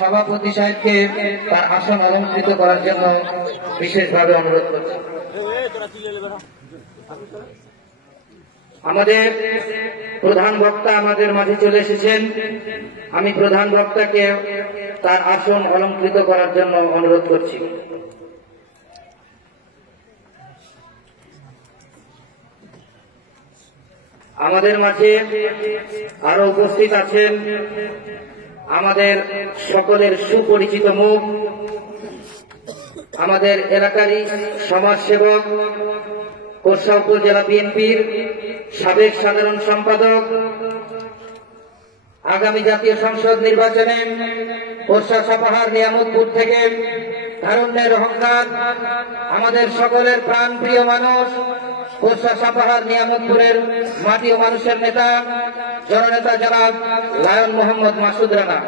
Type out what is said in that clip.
সভাপতি সাহেবকে তার আসন অলঙ্কৃত করার জন্য বিশেষভাবে অনুরোধ করছি। আমাদের প্রধান বক্তা আমাদের মাঝে চলে এসেছেন। আমি প্রধান বক্তাকে তার আসন অলঙ্কৃত করার জন্য অনুরোধ করছি। আমাদের মাঝে আরো উপস্থিত আছেন আমাদের সকলের সুপরিচিত মুখ, আমাদের এলাকারই সমাজসেবক, কোর্সা উপজেলা বিএনপির সাবেক সাধারণ সম্পাদক, আগামী জাতীয় সংসদ নির্বাচনে কোর্সা সাপাহার নিয়ামতপুর থেকে তারুণ্যের অহংকার, আমাদের সকলের প্রাণ প্রিয় মানুষ, কোর্সা সাপাহার নিয়ামতপুরের মাটি ও মানুষের নেতা, জননেতা জনাব লায়ন মোহাম্মদ মাসুদ রানা।